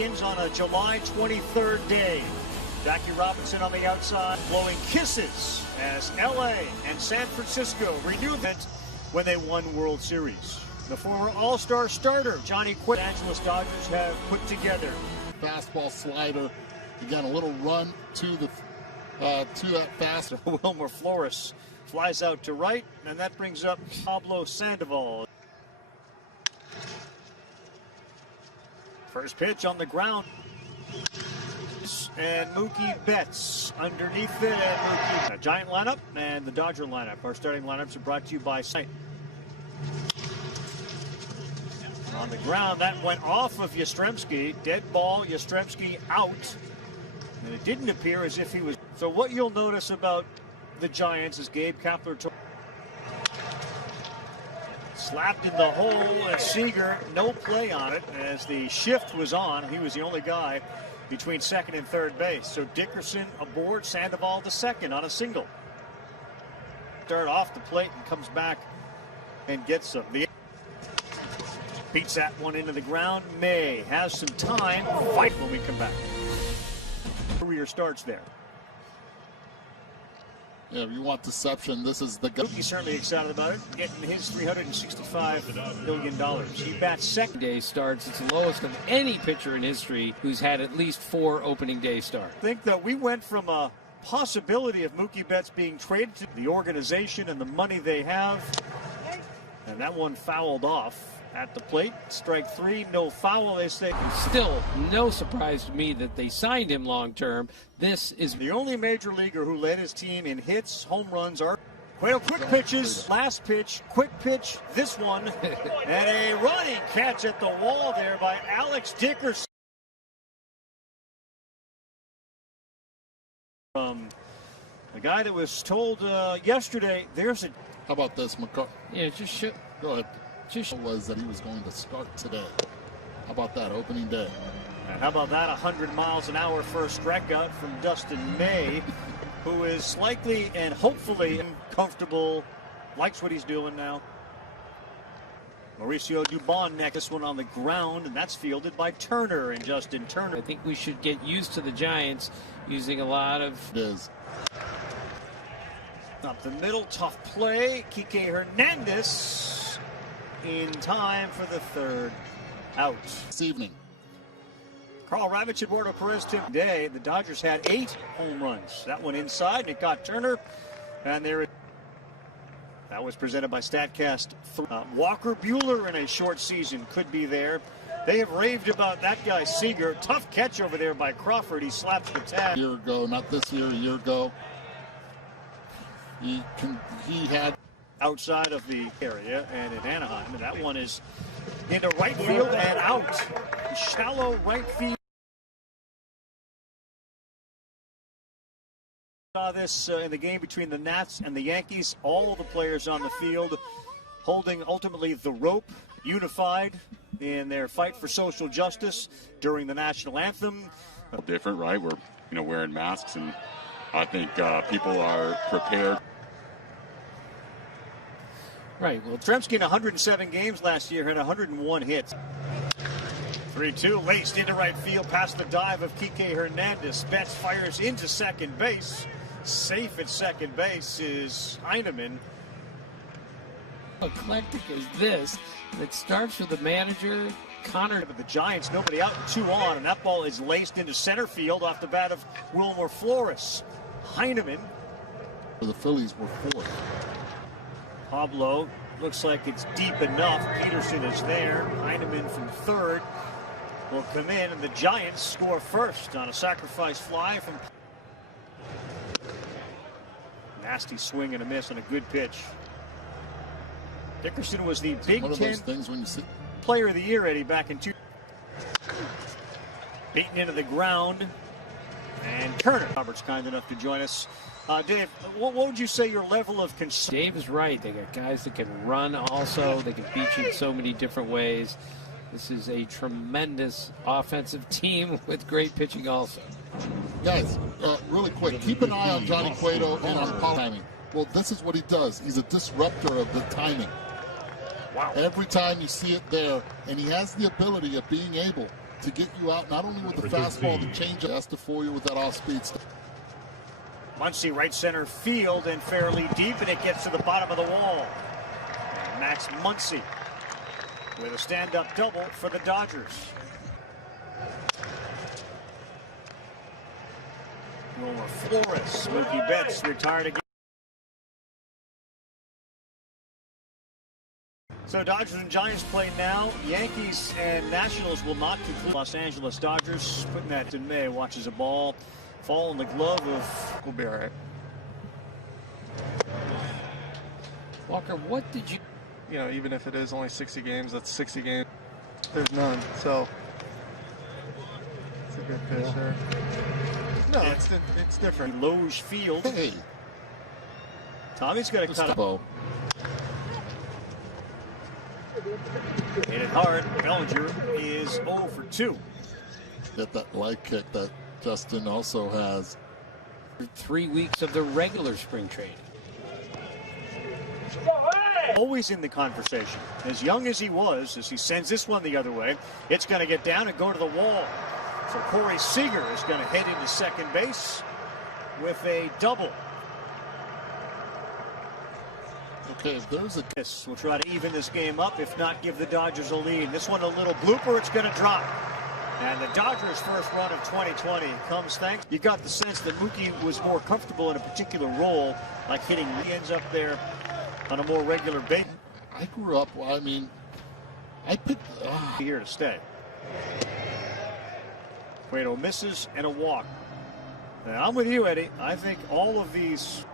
begins on a July 23rd day. Jackie Robinson on the outside, blowing kisses as LA and San Francisco renew that when they won World Series. The former All-Star starter, Johnny Cueto, Los Angeles Dodgers have put together. Fastball slider, again, a little run to that fast. Wilmer Flores flies out to right, and that brings up Pablo Sandoval. First pitch on the ground. And Mookie Betts underneath it. Mookie. A Giant lineup and the Dodger lineup. Our starting lineups are brought to you by Sight. On the ground, that went off of Yastrzemski. Dead ball, Yastrzemski out. And it didn't appear as if he was. So what you'll notice about the Giants is Gabe Kapler slapped in the hole, and Seager, no play on it as the shift was on. He was the only guy between second and third base. So Dickerson aboard, Sandoval to second on a single. Start off the plate and comes back and gets some. Beats that one into the ground. May has some time. Fight when we come back. Career starts there. Yeah, if you want deception, this is the guy. He's certainly excited about it, getting his $365 million. He bats second. Day starts. It's the lowest of any pitcher in history who's had at least 4 opening day starts. I think that we went from a possibility of Mookie Betts being traded to the organization and the money they have, and that one fouled off at the plate. Strike 3, no foul, they say. Still, no surprise to me that they signed him long term. This is the only major leaguer who led his team in hits, home runs. Cueto, quick pitches, last pitch, quick pitch, this one, and a running catch at the wall there by Alex Dickerson. The guy that was told yesterday, there's a... How about this, McCarthy? Yeah, just shit. Go ahead. Was that he was going to start today. How about that opening day? And how about that 100 miles an hour first strikeout from Dustin May, who is likely and hopefully comfortable, likes what he's doing now. Mauricio Dubon next, this one on the ground, and that's fielded by Turner and Justin Turner. I think we should get used to the Giants using a lot of... It is. Up the middle, tough play. Kike Hernandez in time for the third out. This evening. Carl Ravitch, Eduardo Perez today. The Dodgers had 8 home runs. That one inside, and it got Turner. And there, that was presented by StatCast. Walker Buehler in a short season could be there. They have raved about that guy, Seager. Tough catch over there by Crawford. He slaps the tag. A year ago, not this year, a year ago. He had... outside of the area and in Anaheim, and that one is into right field and out. Shallow right field. Saw this in the game between the Nats and the Yankees. All of the players on the field holding ultimately the rope, unified in their fight for social justice during the national anthem. Different, right? We're wearing masks, and I think people are prepared. Right. Well, Tremsky in 107 games last year had 101 hits. 3-2 laced into right field past the dive of Kike Hernandez. Betts fires into second base. Safe at second base is Heineman. Eclectic is this that starts with the manager, Connor. But the Giants, nobody out and 2 on, and that ball is laced into center field off the bat of Wilmer Flores. Heineman. The Phillies were 4th. Pablo looks like it's deep enough. Peterson is there. Heineman from third will come in, and the Giants score first on a sacrifice fly from... Nasty swing and a miss on a good pitch. Dickerson was the Big Ten Player of the Year, Eddie, back in 2. Beaten into the ground. And Turner. Robert's kind enough to join us. Dave, what would you say your level of concern? Dave is right. They got guys that can run also. They can beat you in so many different ways. This is a tremendous offensive team with great pitching also. Guys, really quick, keep an eye on Johnny Cueto and on Paul timing. Well, this is what he does. He's a disruptor of the timing. Wow. Every time you see it there, and he has the ability of being able to get you out, not only with the fastball, the changeup, has to fool you with that off-speed stuff. Muncy right center field and fairly deep, and it gets to the bottom of the wall. And Max Muncy with a stand-up double for the Dodgers. Wilmer Flores, Mookie Betts retired again. So Dodgers and Giants play now. Yankees and Nationals will not conclude. Los Angeles Dodgers putting that in May. Watches a ball fall in the glove of. We'll be all right. Walker, what did you? You know, even if it is only 60 games, that's 60 games. There's none, so it's a good pitch there. No, it's different. Loge Field. Hey, Tommy's got to cut Bo. Hit it hard. Bellinger is 0 for 2. Get that leg kick that Justin also has. 3 weeks of the regular spring training. Always in the conversation. As young as he was, as he sends this one the other way, it's going to get down and go to the wall. So Corey Seager is going to head into second base with a double. Okay, if there's a This will try to even this game up, if not give the Dodgers a lead. This one a little blooper, it's going to drop. And the Dodgers' first run of 2020 comes thanks. You got the sense that Mookie was more comfortable in a particular role, like hitting. He ends up there on a more regular basis. I grew up, I picked Here to stay. Cueto misses and a walk. Now, I'm with you, Eddie. I think all of these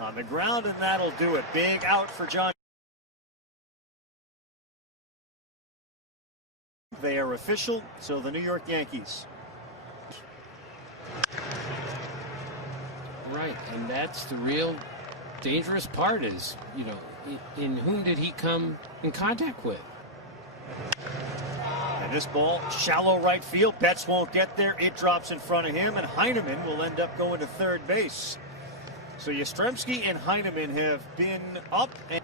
on the ground, and that'll do it. Big out for John. They are official, so the New York Yankees. Right, and that's the real dangerous part is, you know, in whom did he come in contact with? And this ball, shallow right field. Betts won't get there. It drops in front of him, and Heineman will end up going to third base. So Yastrzemski and Heineman have been up. And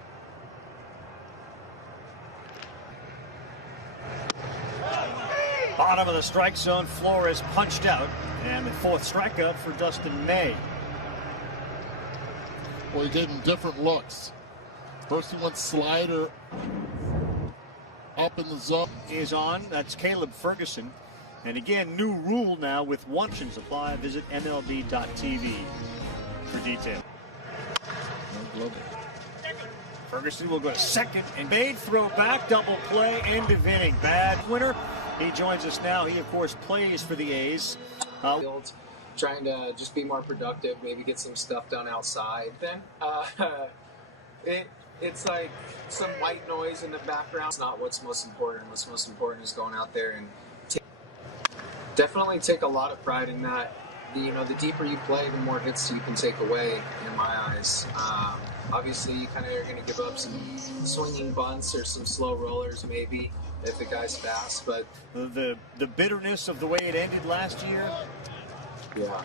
bottom of the strike zone, Flores punched out. And the fourth strikeout for Dustin May. Well, he gave him different looks. First he went slider up in the zone. Is on. That's Caleb Ferguson. And again, new rule now with one apply. Visit MLB.tv for detail. Ferguson will go to second and made throw back, double play, end of inning. Bad winner. He joins us now. He, of course, plays for the A's. Trying to just be more productive, maybe get some stuff done outside. Then it's like some white noise in the background. It's not what's most important. What's most important is going out there and definitely take a lot of pride in that. The deeper you play, the more hits you can take away, in my eyes. Obviously, you kind of are going to give up some swinging bunts or some slow rollers, maybe, if the guy's fast. But the bitterness of the way it ended last year. Yeah,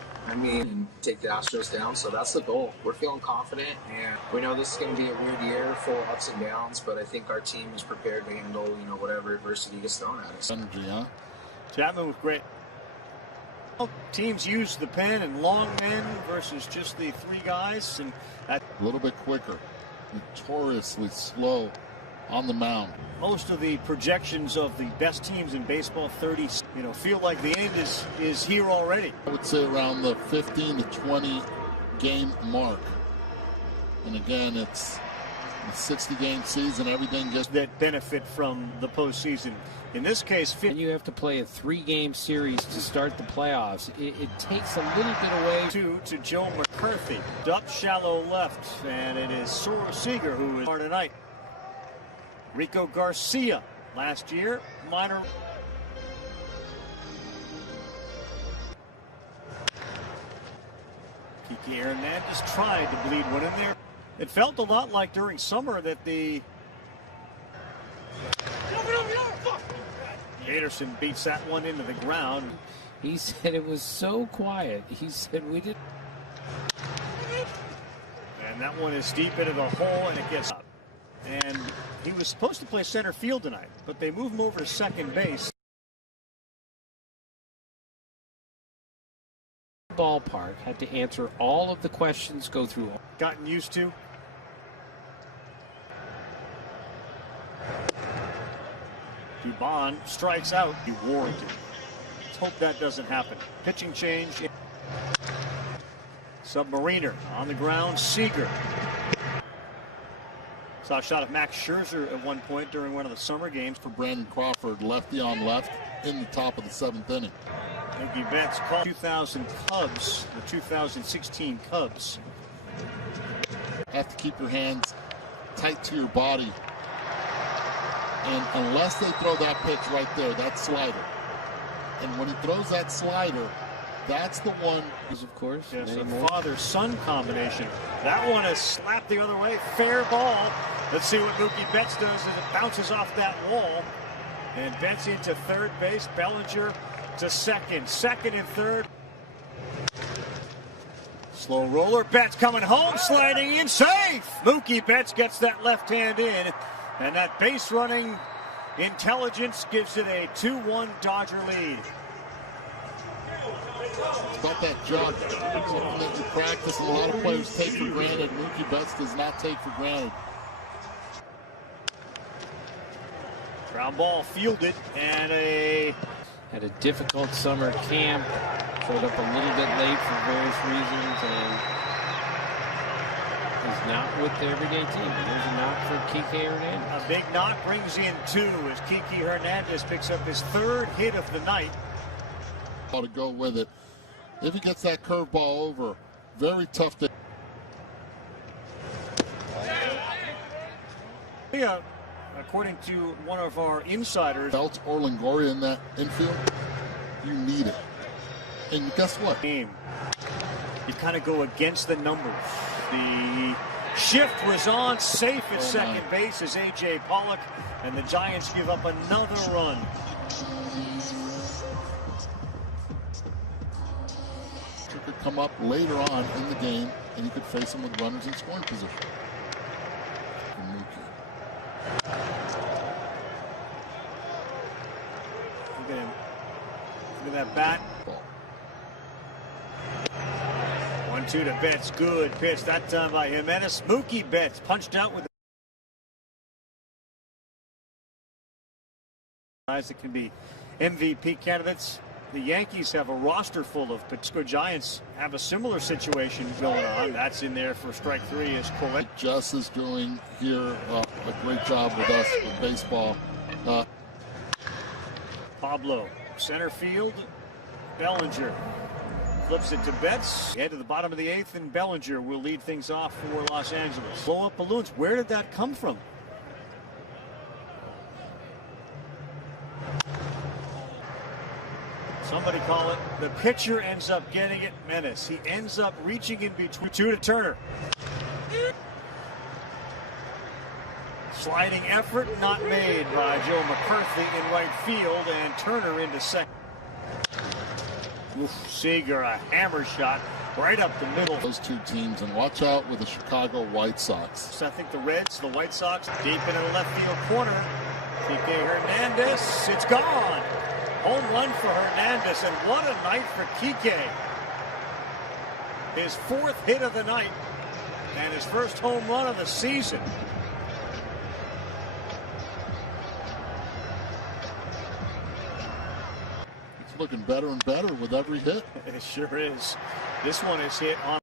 take the Astros down, so that's the goal. We're feeling confident, and we know this is going to be a weird year, full of ups and downs, but I think our team is prepared to handle, whatever adversity gets thrown at us. Energy, huh? Chapman with great. Teams use the pen and long men versus just the three guys, and a little bit quicker, notoriously slow on the mound. Most of the projections of the best teams in baseball, 30, feel like the end is here already. I would say around the 15 to 20 game mark. And again, it's a 60-game season. Everything gets that benefit from the postseason. In this case, and you have to play a 3-game series to start the playoffs. It takes a little bit away. To Joe McCarthy. Up shallow left, and it is Soros Seager who is tonight. Rico Garcia last year, minor. Kiki Hernandez tried to bleed one in there. It felt a lot like during summer that the Anderson beats that one into the ground. He said it was so quiet. He said we did. And that one is deep into the hole, and it gets up. And He was supposed to play center field tonight, but they moved him over to second base. Ballpark had to answer all of the questions, go through all. Gotten used to. Dubon strikes out. He warranted. Let's hope that doesn't happen. Pitching change. Submariner on the ground. Seager. Saw a shot of Max Scherzer at one point during one of the summer games. For Brandon Crawford, lefty on left in the top of the 7th inning. Mookie Betts called 2000 Cubs, the 2016 Cubs. Have to keep your hands tight to your body. And unless they throw that pitch right there, that slider. And when he throws that slider, that's the one. Of course. Yes, a anymore. father-son combination. That one is slapped the other way. Fair ball. Let's see what Mookie Betts does as it bounces off that wall. And Betts into third base. Bellinger to second. Second and third. Slow roller. Betts coming home. Sliding in. Safe! Mookie Betts gets that left hand in. And that base running intelligence gives it a 2-1 Dodger lead. About that jump, something that you practice and a lot of players take for granted. Mookie Betts does not take for granted. Ground ball fielded and Had a difficult summer camp. Showed up a little bit late for various reasons, and he's not with the everyday team. There's a knock for Kike Hernandez. a big knock brings in 2 as Kike Hernandez picks up his 3rd hit of the night. To go with it. If he gets that curveball over, very tough to. Yeah, according to one of our insiders, Belt or Longoria in that infield, you need it. And guess what? game, you kind of go against the numbers. The shift was on, safe at second base as A.J. Pollock, and the Giants give up another run. Could come up later on in the game, and you could face him with runners in scoring position. Look at him. Look at that bat. Ball. 1-2 to Betts. Good pitch that time by Jimenez. Mookie Betts punched out with guys that can be MVP candidates. The Yankees have a roster full of Pittsburgh Giants have a similar situation going on. That's in there for strike 3 as Colette. Jess is doing here a great job with us with baseball. Pablo, center field. Bellinger flips it to Betts. Head to the bottom of the 8th, and Bellinger will lead things off for Los Angeles. Blow up balloons. Where did that come from? Somebody call it. The pitcher ends up getting it. Menace. He ends up reaching in between. 2 to Turner. Sliding effort not made by Joe McCarthy in right field, and Turner into second. Oof, Seager, a hammer shot right up the middle. Those 2 teams, and watch out with the Chicago White Sox. So I think the Reds, the White Sox, deep into the left field corner. Kike Hernandez, it's gone. Home run for Hernandez, and what a night for Kike. His 4th hit of the night, and his first home run of the season. It's looking better and better with every hit. It sure is. This one is hit on